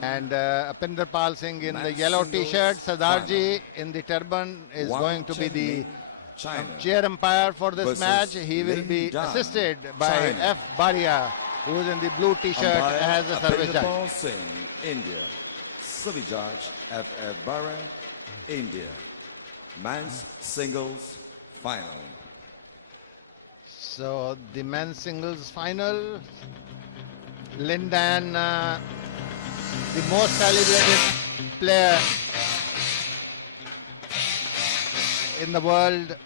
And Apinder Pal Singh in the yellow t-shirt, Sardarji in the turban is going to be the chair umpire for this match. He will be assisted by F. Baria, who is in the blue t-shirt as a service judge. Pal Singh, India. Service judge F. Baria, India. Men's singles final. So the men's singles final, Lindan, the most celebrated player in the world,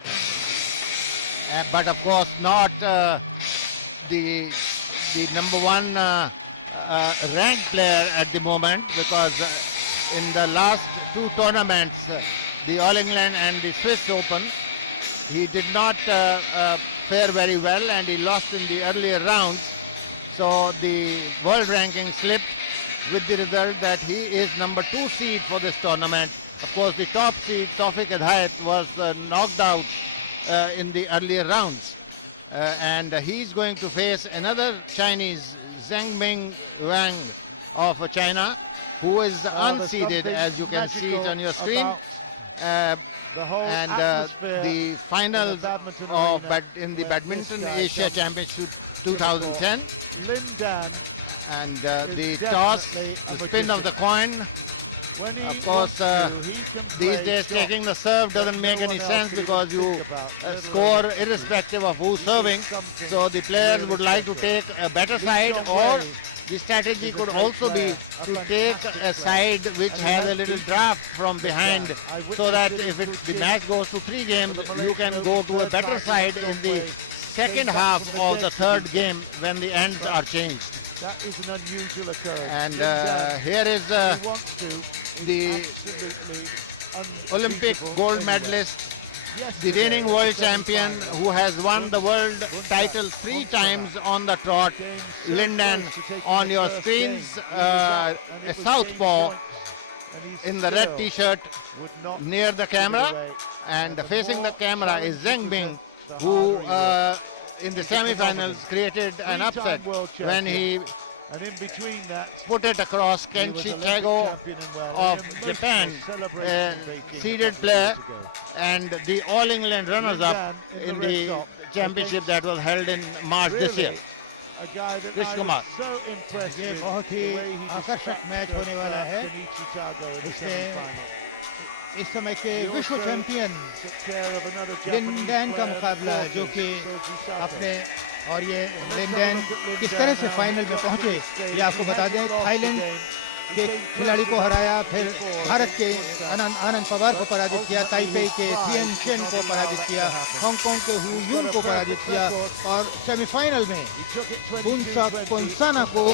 but of course not the number one ranked player at the moment, because in the last two tournaments, the All England and the Swiss Open, he did not fare very well and he lost in the earlier rounds. So the world ranking slipped, with the result that he is number 2 seed for this tournament. Of course, the top seed, Tawfiq Hidayat, was knocked out in the earlier rounds. And he's going to face another Chinese, Zhengming Wang of China, who is unseeded, as you can see it on your screen. And the finals of in the Badminton Asia Championship 2010. Lindan And the toss, the spin of the coin. Of course, these days taking the serve doesn't make any sense, because you score irrespective of who's serving. So the players would like to take a better side, or the strategy could also be to take a side which has a little draft from behind, so that if the match goes to 3 games, you can go to a better side in the second half of the third game when the ends are changed. That is an unusual occurrence. And here is the Olympic gold medalist, the reigning world champion, who has won the world title 3 times on the trot, Lindan. On your screens, a southpaw in the red t-shirt near the camera, and facing the camera is Zheng Bing, who in the semi-finals created an upset when he put it across Kenshi Tago of Japan, a seeded player, and the All England runners-up in the championship that was held in March this year. Krish Kumar. ये बहुत ही आकर्षक match होने वाला है। इसमें इस समय के विश्व चैंपियन लिंडन का मुकाबला, जो कि अपने, और ये लिंडन किस तरह से फाइनल में पहुंचे ये आपको बता दें। थाईलैंड के खिलाड़ी को हराया, फिर भारत के आनंद पवार को पराजित किया, ताइपे के थियन शेन को पराजित किया, हांगकांग के हु यून को पराजित किया, और सेमीफाइनल में बुनसा कोनसाना को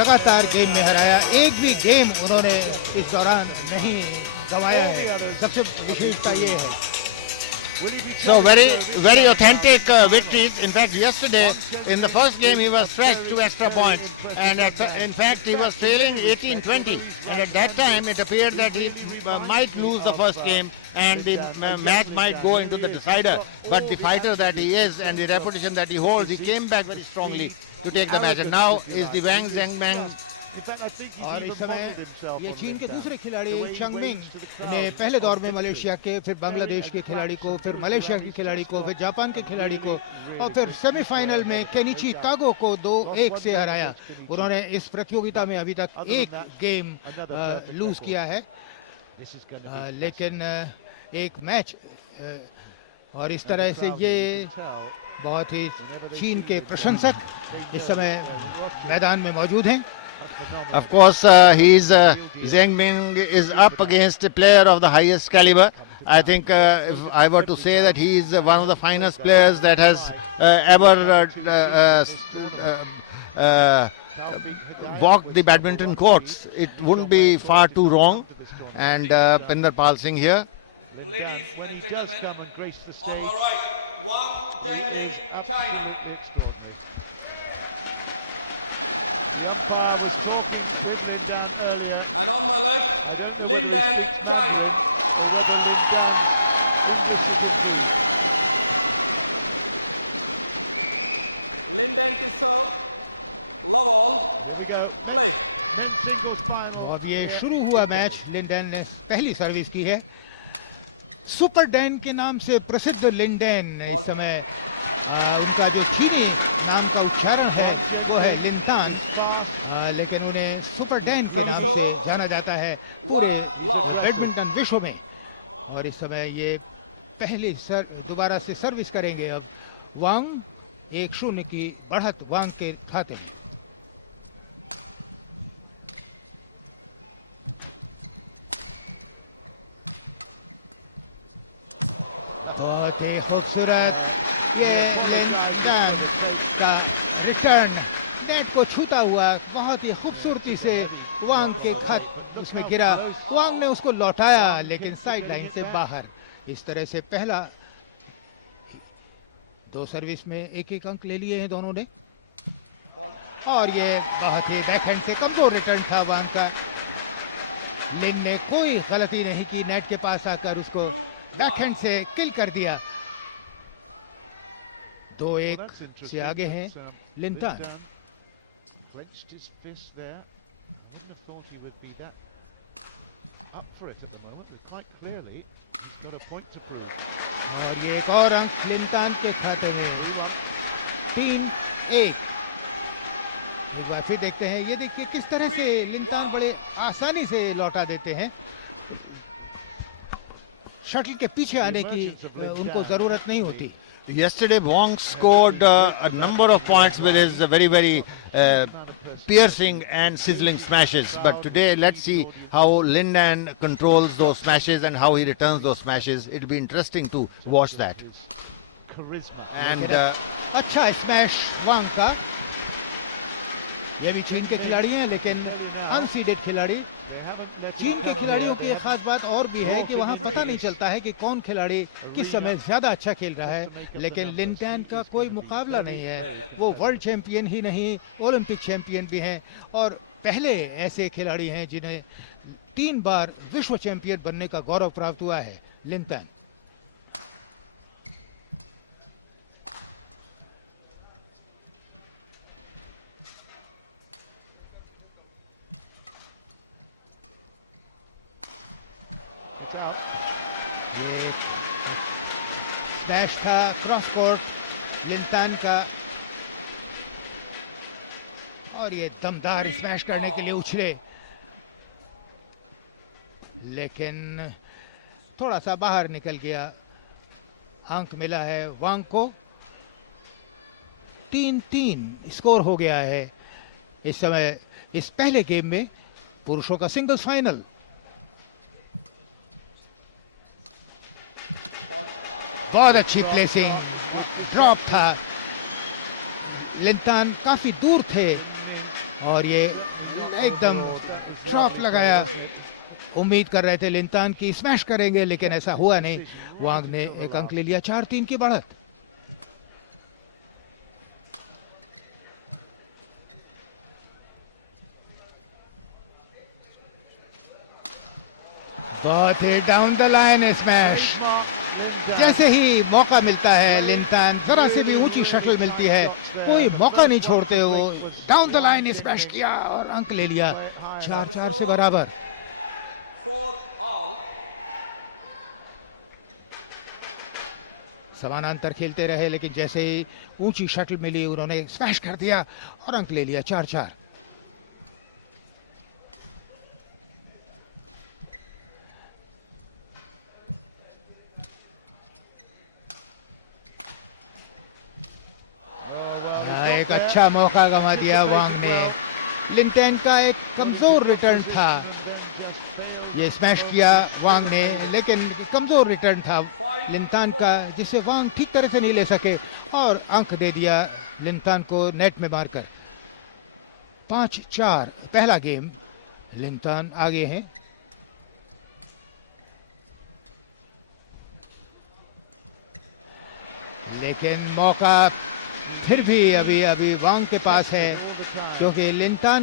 लगातार गेम में हराया। एक भी गेम उन्होंने इस दौरान नहीं गंवाया है। सबसे विशेषता ये है। So very authentic victories. In fact, yesterday in the first game he was stretched to extra points, and in fact he was trailing 18-20, and at that time it appeared that he might lose the first game and the match might go into the decider. But the fighter that he is and the reputation that he holds, he came back very strongly to take the match. And now is the Wang Zhengming. और इस समय ये चीन के दूसरे खिलाड़ी चंगमिंग ने पहले दौर में मलेशिया के, फिर बांग्लादेश के खिलाड़ी को, फिर मलेशिया के खिलाड़ी को, फिर जापान के खिलाड़ी को, और फिर सेमीफाइनल में केनिची तागो को 2-1 से हराया। उन्होंने इस प्रतियोगिता में अभी तक एक गेम लूज किया है, लेकिन एक मैच, और इस तरह से ये बहुत ही चीन के प्रशंसक इस समय मैदान में मौजूद हैं। Of course, Zheng Bing is up against a player of the highest caliber. I think if I were to say that he is one of the finest players that has ever walked the badminton courts, it wouldn't be far too wrong. And Pinder Pal Singh here. Lindan, when he does come and grace the stage, he is absolutely extraordinary. The umpire was talking with Lindan earlier. I don't know whether he speaks Mandarin or whether Lindan's English is improved. Here we go. men's singles final. अब ये here. शुरू हुआ match. Lindane ने पहली service की है। Super Dan के नाम से प्रसिद्ध लिंडेन, इस समय उनका जो चीनी नाम का उच्चारण है वो है लिनतान, लेकिन उन्हें सुपर डैन के नाम से जाना जाता है पूरे बैडमिंटन विश्व में। और इस समय ये पहली दोबारा से सर्विस करेंगे। अब वांग 1-0 की बढ़त वांग के खाते में। बहुत ही खूबसूरत ये लिंडेन का रिटर्न, नेट को छूता हुआ बहुत ही खूबसूरती से वांग के खत उसमें गिरा। वांग ने उसको लौटाया लेकिन साइड लाइन से बाहर। इस तरह से पहला 2 सर्विस में 1-1 अंक ले लिए हैं दोनों ने। और ये बहुत ही बैकहैंड से कमजोर रिटर्न था वांग का। लिन ने कोई गलती नहीं की, नेट के पास आकर उसको बैकहैंड से किल कर दिया। 2-1 से आगे हैं लिनतान। Clenched his fist there. I wouldn't have thought he would be that up for it at the moment, but quite clearly he's got a point to prove. और ये एक और अंक लिनतान के खाते में। 3-1। एक बार फिर देखते हैं, ये देखिए किस तरह से लिनतान बड़े आसानी से लौटा देते हैं। शटल के पीछे आने की उनको जरूरत नहीं होती। Yesterday, Wong scored a number of points with his very piercing and sizzling smashes. But today, let's see how Lindan controls those smashes and how he returns those smashes. It'll be interesting to watch that. Charisma. And अच्छा smash वांग का। ये भी चीन के खिलाड़ी हैं, लेकिन unseeded खिलाड़ी। चीन के खिलाड़ियों की एक खास बात और भी है कि वहां पता नहीं चलता है कि कौन खिलाड़ी किस समय ज्यादा अच्छा खेल रहा है। लेकिन लिनटैन का कोई मुकाबला नहीं है। वो वर्ल्ड चैंपियन ही नहीं, ओलंपिक चैंपियन भी हैं और पहले ऐसे खिलाड़ी हैं जिन्हें 3 बार विश्व चैंपियन बनने का गौरव प्राप्त हुआ है। लिनटैन Out. ये स्मैश था क्रॉस कोर्ट लिनतान का और ये दमदार स्मैश करने के लिए उछले, लेकिन थोड़ा सा बाहर निकल गया। अंक मिला है वांग को। 3-3 स्कोर हो गया है इस समय इस पहले गेम में पुरुषों का सिंगल्स फाइनल। बहुत अच्छी प्लेसिंग, ड्रॉप था। लिनतान काफी दूर थे और ये एकदम ड्रॉप लगाया। उम्मीद कर रहे थे लिनतान की स्मैश करेंगे, लेकिन ऐसा हुआ नहीं। वांग ने एक अंक ले लिया। 4-3 की बढ़त। बहुत ही डाउन द लाइन स्मैश। जैसे ही मौका मिलता है लिनतान, जरा से भी ऊंची शटल मिलती है, कोई मौका नहीं छोड़ते। वो डाउन द लाइन स्मैश किया और अंक ले लिया। 4-4 से बराबर। समानांतर खेलते रहे, लेकिन जैसे ही ऊंची शटल मिली उन्होंने स्मैश कर दिया और अंक ले लिया। 4-4। एक अच्छा मौका गंवा दिया वांग ने। लिनटैन का एक कमजोर रिटर्न था। ये स्मैश किया वांग ने, लेकिन कमजोर रिटर्न था लिनतान का, जिसे वांग ठीक तरह से नहीं ले सके और अंक दे दिया लिनतान को नेट में मारकर। 5-4 पहला गेम। लिनतान आगे हैं। लेकिन मौका फिर भी अभी वांग के पास है, क्योंकि लिनतान